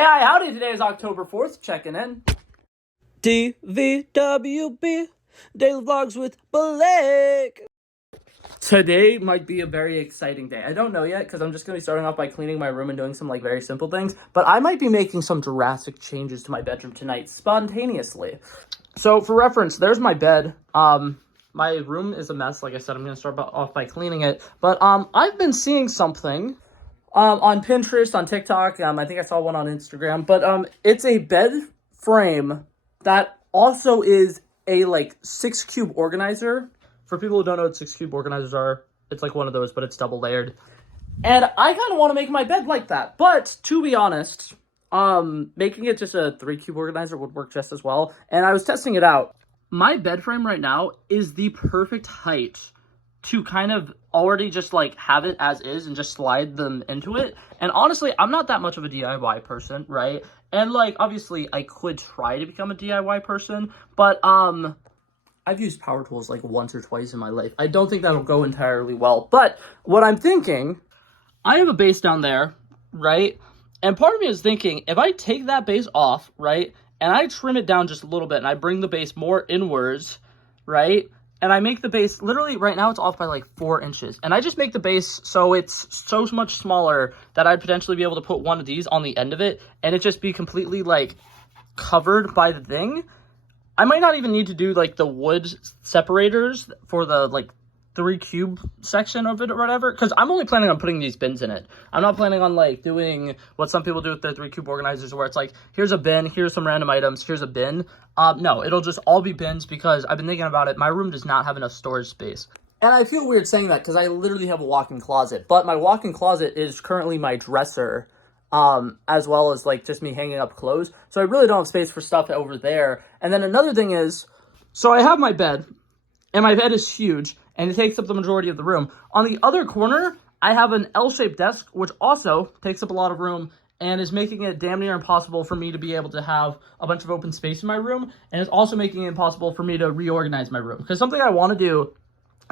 Hey, hi, howdy, today is October 4th, checking in. DVWB, Daily Vlogs with Blake. Today might be a very exciting day. I don't know yet, because I'm just going to be starting off by cleaning my room and doing some, very simple things. But I might be making some drastic changes to my bedroom tonight, spontaneously. So, for reference, there's my bed. My room is a mess. Like I said, I'm going to start off by cleaning it. But, I've been seeing something on Pinterest, on TikTok. I think I saw one on Instagram. But, it's a bed frame that also is a, 6-cube organizer. For people who don't know what 6-cube organizers are, it's like one of those, but it's double layered. And I kind of want to make my bed like that. But, to be honest, making it just a 3-cube organizer would work just as well. And I was testing it out. My bed frame right now is the perfect height to kind of already just have it as is and just slide them into it. And honestly, I'm not that much of a DIY person, right? And obviously I could try to become a DIY person, but I've used power tools once or twice in my life. I don't think that'll go entirely well. But what I'm thinking, I have a base down there, right? And part of me is thinking, if I take that base off, right, and I trim it down just a little bit, and I bring the base more inwards, right, and I make the base, literally right now it's off by 4 inches, and I just make the base so it's so much smaller that I'd potentially be able to put one of these on the end of it, and it just be completely, covered by the thing. I might not even need to do, the wood separators for the, 3-cube section of it or whatever, because I'm only planning on putting these bins in it. I'm not planning on, doing what some people do with their 3-cube organizers, where it's here's a bin, here's some random items, here's a bin. No, it'll just all be bins, because I've been thinking about it. My room does not have enough storage space. And I feel weird saying that, because I literally have a walk-in closet, but my walk-in closet is currently my dresser, as well as, just me hanging up clothes. So I really don't have space for stuff over there. And then another thing is, so I have my bed, and my bed is huge, and it takes up the majority of the room. On the other corner, I have an L-shaped desk, which also takes up a lot of room and is making it damn near impossible for me to be able to have a bunch of open space in my room, and it's also making it impossible for me to reorganize my room. Because something I want to do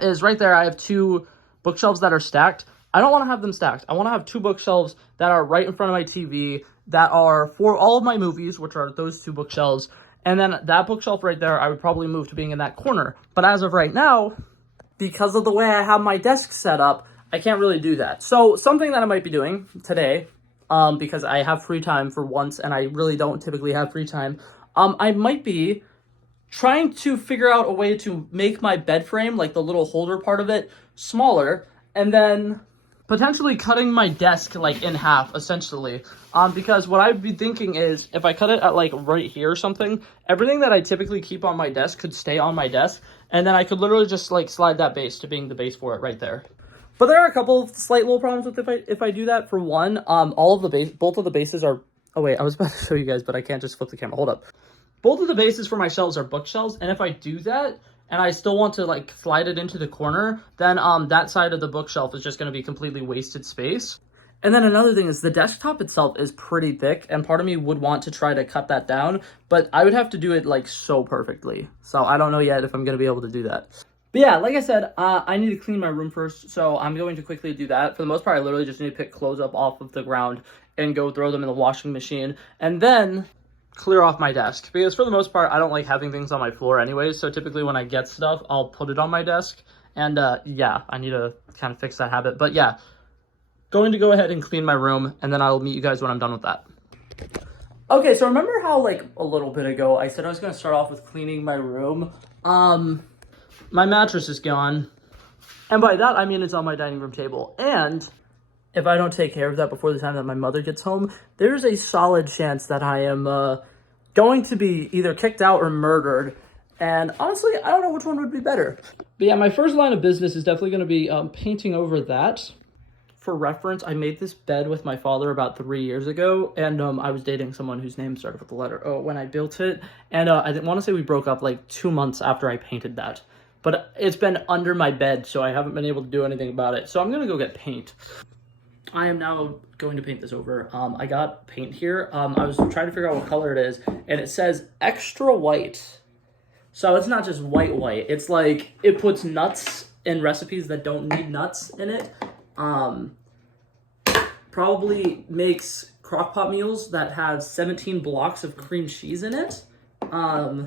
is right there, I have 2 bookshelves that are stacked. I don't want to have them stacked. I want to have 2 bookshelves that are right in front of my TV that are for all of my movies, which are those 2 bookshelves. And then that bookshelf right there, I would probably move to being in that corner. But as of right now, because of the way I have my desk set up, I can't really do that. So something that I might be doing today, because I have free time for once, and I really don't typically have free time, I might be trying to figure out a way to make my bed frame, the little holder part of it, smaller, and then potentially cutting my desk in half, essentially. Because what I'd be thinking is, if I cut it at right here or something, everything that I typically keep on my desk could stay on my desk, and then I could literally just slide that base to being the base for it right there. But there are a couple of slight little problems with if I do that. For one, both of the bases are, oh wait, I was about to show you guys, but I can't just flip the camera, hold up. Both of the bases for my shelves are bookshelves, and if I do that, and I still want to slide it into the corner, then that side of the bookshelf is just going to be completely wasted space. And then another thing is the desktop itself is pretty thick, and part of me would want to try to cut that down, but I would have to do it so perfectly. So I don't know yet if I'm going to be able to do that. But yeah, like I said, I need to clean my room first, so I'm going to quickly do that. For the most part, I literally just need to pick clothes up off of the ground and go throw them in the washing machine, and then clear off my desk, because for the most part I don't like having things on my floor anyways, so typically when I get stuff I'll put it on my desk, and yeah, I need to kind of fix that habit. But yeah, going to go ahead and clean my room, and then I'll meet you guys when I'm done with that. Okay, so remember how a little bit ago I said I was going to start off with cleaning my room? My mattress is gone, and by that I mean it's on my dining room table, and if I don't take care of that before the time that my mother gets home, there's a solid chance that I am going to be either kicked out or murdered. And honestly, I don't know which one would be better. But yeah, my first line of business is definitely going to be painting over that. For reference, I made this bed with my father about 3 years ago, and I was dating someone whose name started with the letter O when I built it. And I didn't want to say we broke up 2 months after I painted that. But it's been under my bed, so I haven't been able to do anything about it. So I'm going to go get paint. I am now going to paint this over. I got paint here. I was trying to figure out what color it is, and it says extra white. So it's not just white. It's it puts nuts in recipes that don't need nuts in it. Probably makes crockpot meals that have 17 blocks of cream cheese in it. I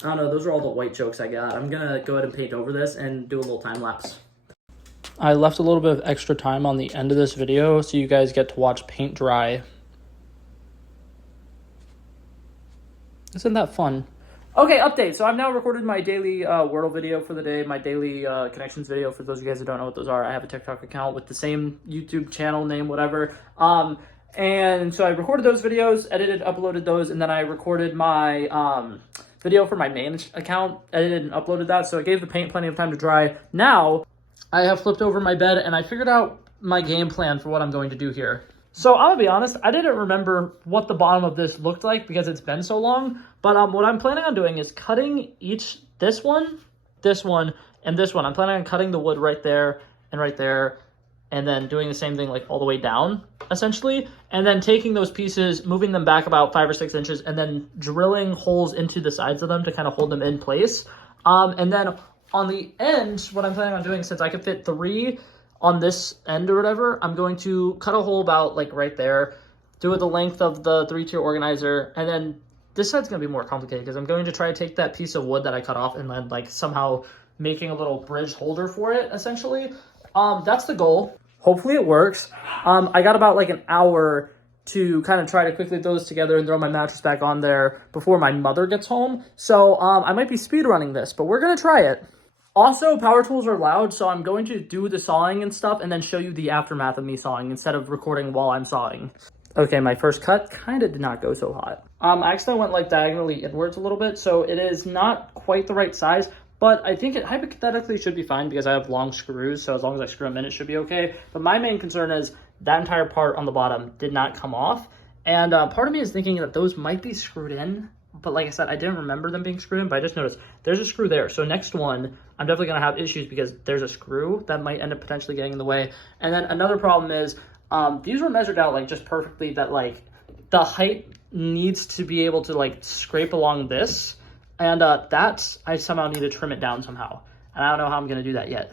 don't know, those are all the white jokes I got. I'm gonna go ahead and paint over this and do a little time lapse. I left a little bit of extra time on the end of this video so you guys get to watch paint dry. Isn't that fun? Okay, update. So I've now recorded my daily Wordle video for the day, my daily connections video. For those of you guys that don't know what those are, I have a TikTok account with the same YouTube channel name, whatever. And so I recorded those videos, edited, uploaded those, and then I recorded my video for my main account, edited and uploaded that. So it gave the paint plenty of time to dry. Now I have flipped over my bed and I figured out my game plan for what I'm going to do here. So I'm gonna be honest, I didn't remember what the bottom of this looked like because it's been so long, but what I'm planning on doing is cutting this one, and this one. I'm planning on cutting the wood right there, and then doing the same thing like all the way down, essentially, and then taking those pieces, moving them back about 5 or 6 inches, and then drilling holes into the sides of them to kind of hold them in place. And then on the end, what I'm planning on doing, since I could fit 3 on this end or whatever, I'm going to cut a hole about like right there, do it the length of the 3-tier organizer, and then this side's gonna be more complicated because I'm going to try to take that piece of wood that I cut off and then like somehow making a little bridge holder for it, essentially. That's the goal. Hopefully it works. I got about like an hour to kind of try to quickly throw this together and throw my mattress back on there before my mother gets home. So I might be speed running this, but we're gonna try it. Also, power tools are loud, so I'm going to do the sawing and stuff and then show you the aftermath of me sawing instead of recording while I'm sawing. Okay, my first cut kind of did not go so hot. I actually went like diagonally inwards a little bit, so it is not quite the right size, but I think it hypothetically should be fine because I have long screws, so as long as I screw them in, it should be okay. But my main concern is that entire part on the bottom did not come off, and part of me is thinking that those might be screwed in, but like I said, I didn't remember them being screwed in, but I just noticed there's a screw there. So next one, I'm definitely gonna have issues because there's a screw that might end up potentially getting in the way. And then another problem is these were measured out like just perfectly that like the height needs to be able to like scrape along this. And that I somehow need to trim it down somehow. And I don't know how I'm gonna do that yet.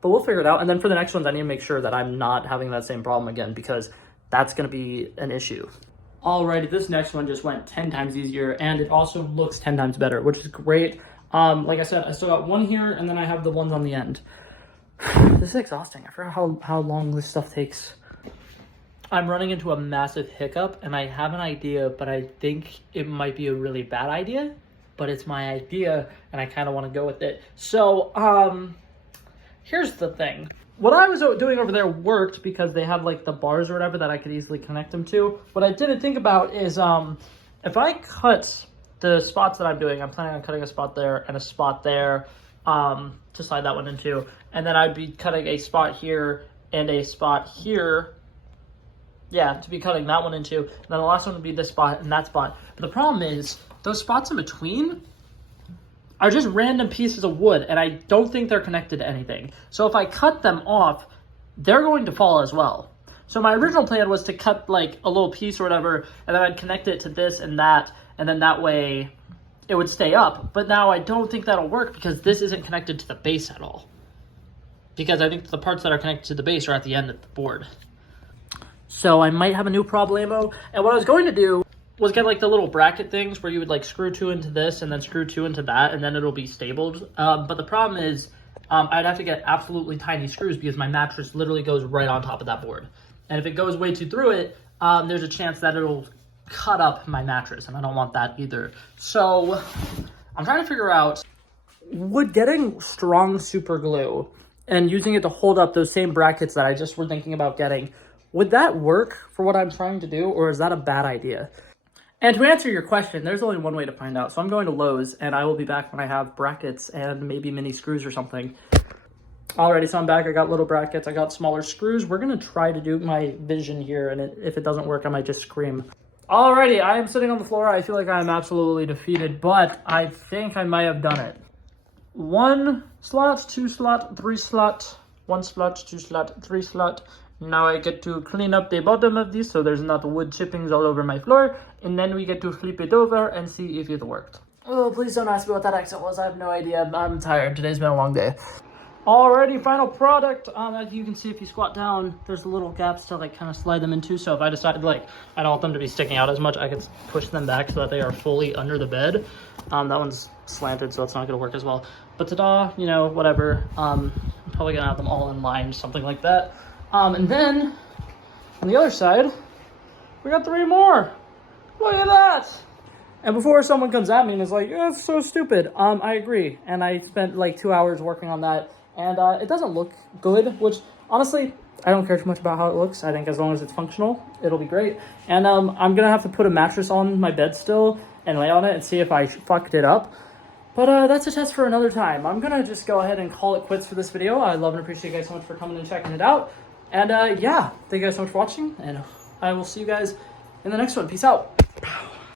But we'll figure it out. And then for the next ones, I need to make sure that I'm not having that same problem again because that's gonna be an issue. Alrighty, this next one just went 10 times easier and it also looks 10 times better, which is great. Like I said, I still got one here and then I have the ones on the end. This is exhausting. I forgot how long this stuff takes. I'm running into a massive hiccup and I have an idea, but I think it might be a really bad idea, but it's my idea and I kind of want to go with it. So, here's the thing. What I was doing over there worked because they have like the bars or whatever that I could easily connect them to. What I didn't think about is if I cut the spots that I'm doing, I'm planning on cutting a spot there and a spot there to slide that one into. And then I'd be cutting a spot here and a spot here. Yeah, to be cutting that one into. And then the last one would be this spot and that spot. But the problem is those spots in between are just random pieces of wood and I don't think they're connected to anything. So if I cut them off, they're going to fall as well. So my original plan was to cut like a little piece or whatever and then I'd connect it to this and then that way it would stay up. But now I don't think that'll work because this isn't connected to the base at all. Because I think the parts that are connected to the base are at the end of the board. So I might have a new problemo. And what I was going to do was get like the little bracket things where you would like screw 2 into this and then screw 2 into that and then it'll be stabled. But the problem is I'd have to get absolutely tiny screws because my mattress literally goes right on top of that board. And if it goes way too through it, there's a chance that it'll cut up my mattress and I don't want that either. So I'm trying to figure out, would getting strong super glue and using it to hold up those same brackets that I just were thinking about getting, would that work for what I'm trying to do or is that a bad idea? And to answer your question, there's only one way to find out. So I'm going to Lowe's and I will be back when I have brackets and maybe mini screws or something. Alrighty, so I'm back. I got little brackets. I got smaller screws. We're going to try to do my vision here. And if it doesn't work, I might just scream. Alrighty, I am sitting on the floor. I feel like I'm absolutely defeated, but I think I might have done it. 1 slot, 2 slot, 3 slot, 1 slot, 2 slot, 3 slot. Now I get to clean up the bottom of this so there's not wood chippings all over my floor. And then we get to flip it over and see if it worked. Oh, please don't ask me what that accent was. I have no idea. I'm tired. Today's been a long day. Alrighty, final product. As you can see, if you squat down, there's little gaps to like kind of slide them into. So if I decided like I don't want them to be sticking out as much, I could push them back so that they are fully under the bed. That one's slanted, so it's not gonna work as well. But ta-da, you know, whatever. I'm probably gonna have them all in line, something like that. And then on the other side, we got 3 more. Look at that. And before someone comes at me and is like, yeah, it's so stupid. I agree. And I spent like 2 hours working on that. And it doesn't look good, which honestly, I don't care too much about how it looks. I think as long as it's functional, it'll be great. And I'm going to have to put a mattress on my bed still and lay on it and see if I fucked it up. But that's a test for another time. I'm going to just go ahead and call it quits for this video. I love and appreciate you guys so much for coming and checking it out. And yeah, thank you guys so much for watching. And I will see you guys in the next one. Peace out.